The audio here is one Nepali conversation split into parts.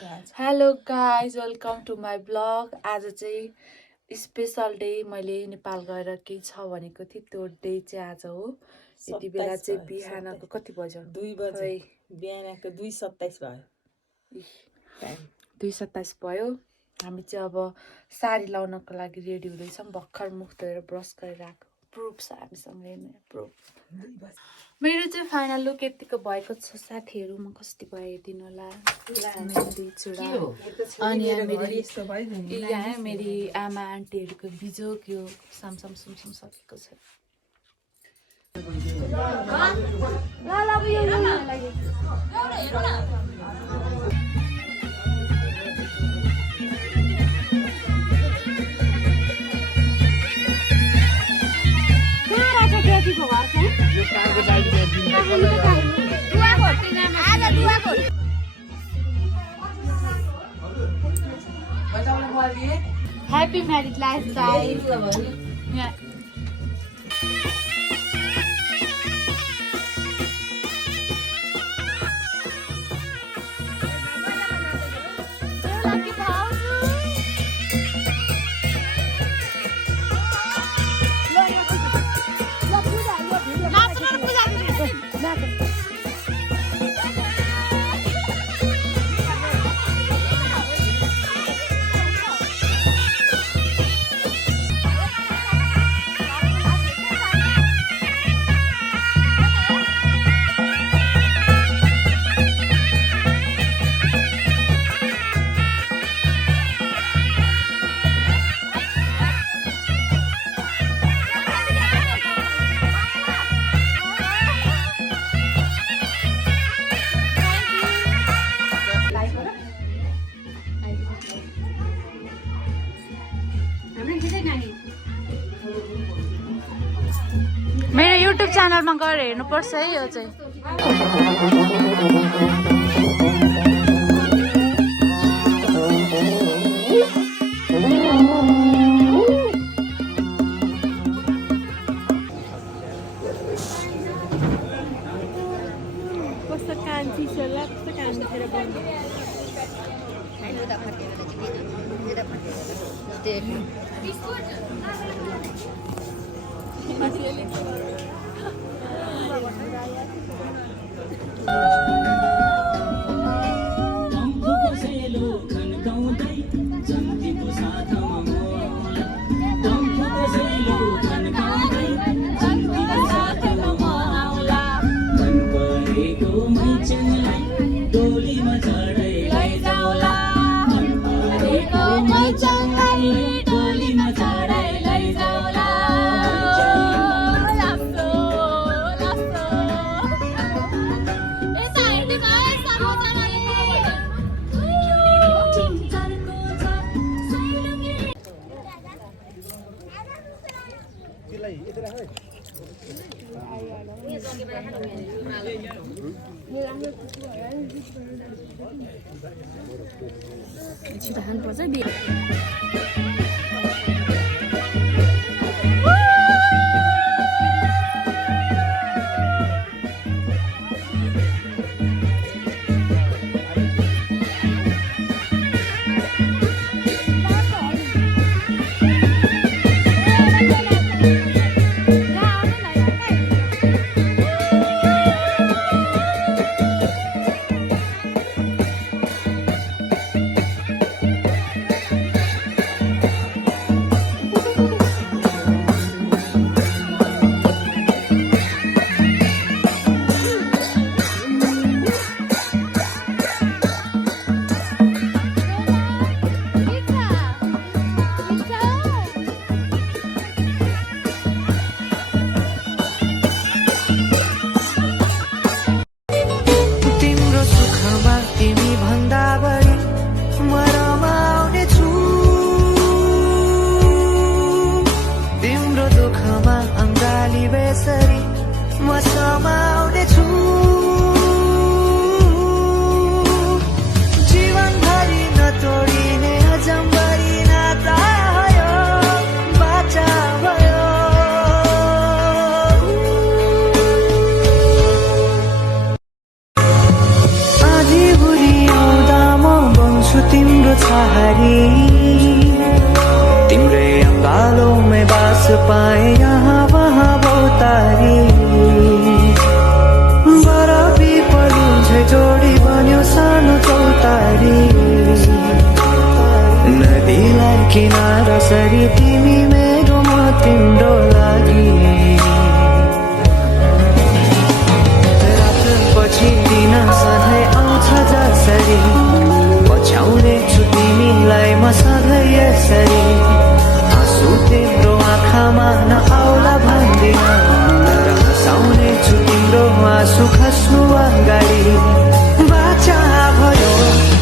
Hello guys welcome to my blog. आज चाहिँ स्पेसल डे। मैले नेपाल गएर केही छ भनेको थिएँ, त्यो डे चाहिँ आज हो। यति बेला चाहिँ बिहानको कति बज्यो? 2 बजे बिहानको 2:27 भयो। 2:27 भयो। हामी चाहिँ अब साडी लाउनको लागि रेडी हुँदैछौँ। भर्खर मुख धोएर ब्रस गरेर आएको। प्रुफ छ हामीसँग हेर्नु, प्रुफ। मेरो चाहिँ फाइनल लुक यतिको भएको छ। साथीहरू म कस्तो भयो हेरिदिनु होला। अनि यहाँ मेरी आमा आन्टीहरूको बिजोग यो सामसाम सुमसुम सकेको छ। Happy married lifestyle. Yeah. मेरो युट्युब च्यानलमा गएर हेर्नुपर्छ है यो चाहिँ। कस्तो कान्छी छोला, कस्तो कान्छीतिर बन्द। छिटो खानुपर्छ बिहे। तिम्रो छहारी तिम्रै अंगालों में बास पाए यहाँ वहाँ बहुतारी बराबी पलुझे जोडी बन्यो सानो चौतारी नदीलाई किनारा सरी तिमी मेरो म तिम्रो लागि रातपछि दिन सधैँ आउँछ जसरी पछ्याउने छु तिमीलाई म सधैँ यसरी आँसु तिम्रो आँखामा नआउला भन्दिन तर हँसाउने छु तिम्रो आँसु खस्नु अगाडि बाचा भयो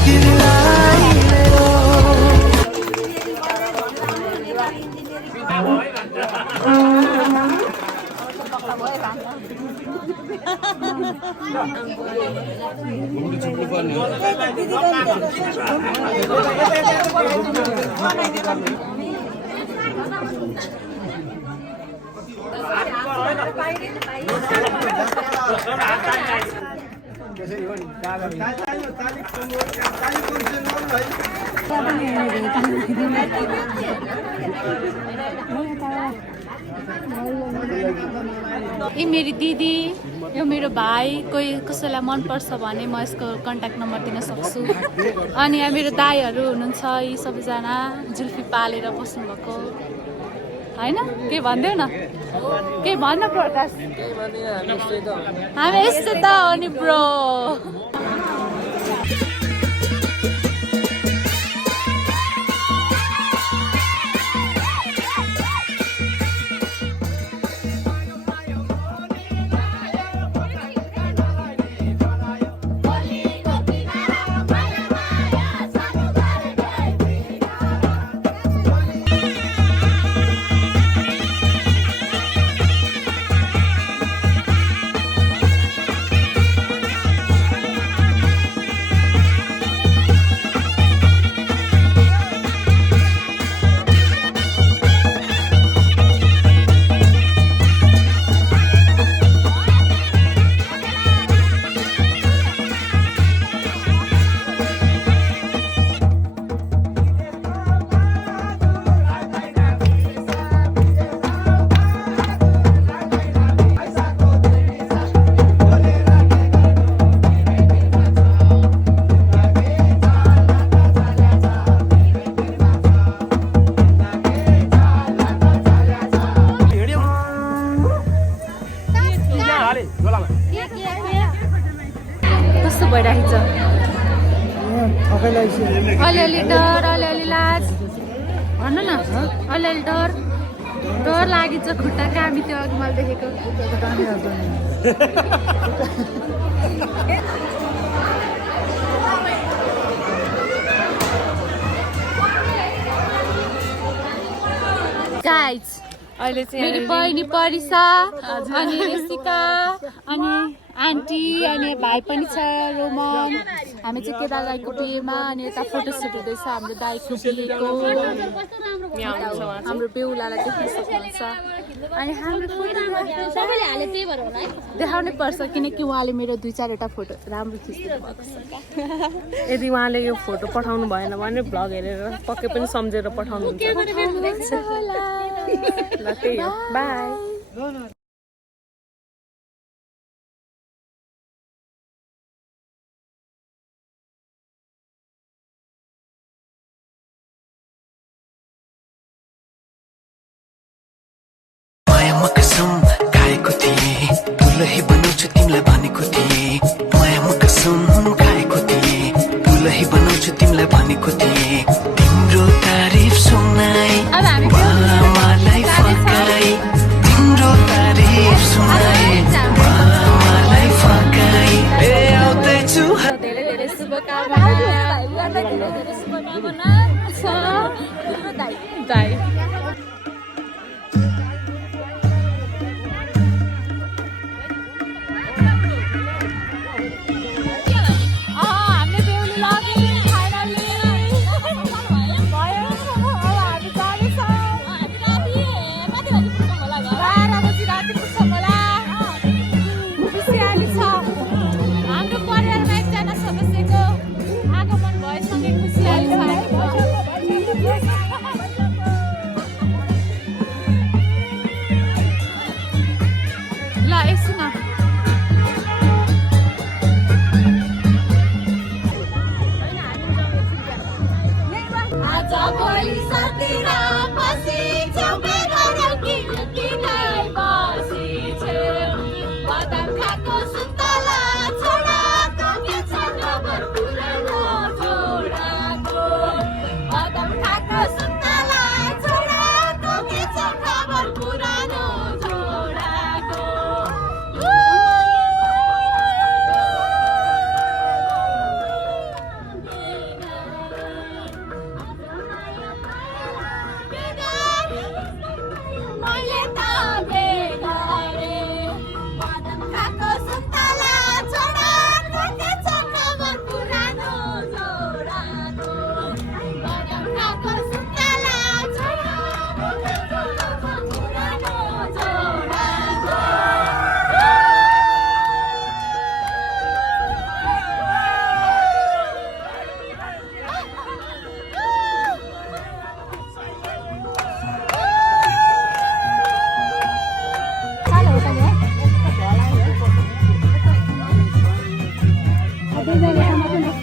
तिमीलाई मेरो ए मेरी दिदी यो मेरो भाइ कोही कसैलाई मनपर्छ भने म यसको कन्ट्याक्ट नम्बर दिन सक्छु अनि यहाँ मेरो दाईहरू हुनुहुन्छ यी सबैजना जुल्फी पालेर बस्नुभएको होइन के भन्देऊ न के भन्न प्रकाश हामी यस्तै त हो नि ब्रो कस्तो भइरहेको छ अलिअलि डर अलिअलि लाज भन्नु न अलिअलि डर डर लागिन्छ खुट्टा कामी त्यो अघि मैले देखेको गाइज अहिले चाहिँ मेरो बहिनी परिसा अनि ऋषिका अनि आन्टी अनि भाइ पनि छ रोमन हामी चाहिँ केदार राईको बिहेमा अनि यता फोटोसुट हुँदैछ हाम्रो दाईको बिहेको हाम्रो बेहुलालाई देख्न सक्नुहुन्छ अनि हाम्रो देखाउनै पर्छ किनकि उहाँले मेरो 2-4वटा फोटो राम्रो खिच्नु भएको छ यदि उहाँले यो फोटो पठाउनु भएन भने भ्लग हेरेर पक्कै पनि सम्झेर पठाउनुहुन्छ ल त्यही हो बाई कसम खाएको थिएँ दुलही बनाउँछु तिमीलाई भनेको थिएँ मायामा कसम खाएको थिएँ दुलही बनाउँछु तिमीलाई भनेको थिएँ तिम्रो तारिफ सुनाई बाबालाई फर्काई तिम्रो तारिफ सुनाई बाबालाई फर्काई ए आउँदैछु धेरै धेरै शुभकामना दाई हाम्रो परिवारमा एकजना सदस्यको आगमन भएसँगै खुसी भोलि सतिर पछि चौबे गरेर किनै बसिछे बदाम खाएको सुन्तला छोडाको के छ खबर पुरानो छोडाको बदाम खाएको सुन्तला छोडाको के छ खबर पुरानो छोडाको मैले त बेगारे बदाम खाएको सुन्तला छोडाको के छ खबर पुरानो छोडाको बदाम खाएको सुन्तला छोडाको के छ खबर पुरानो छोडाको Ada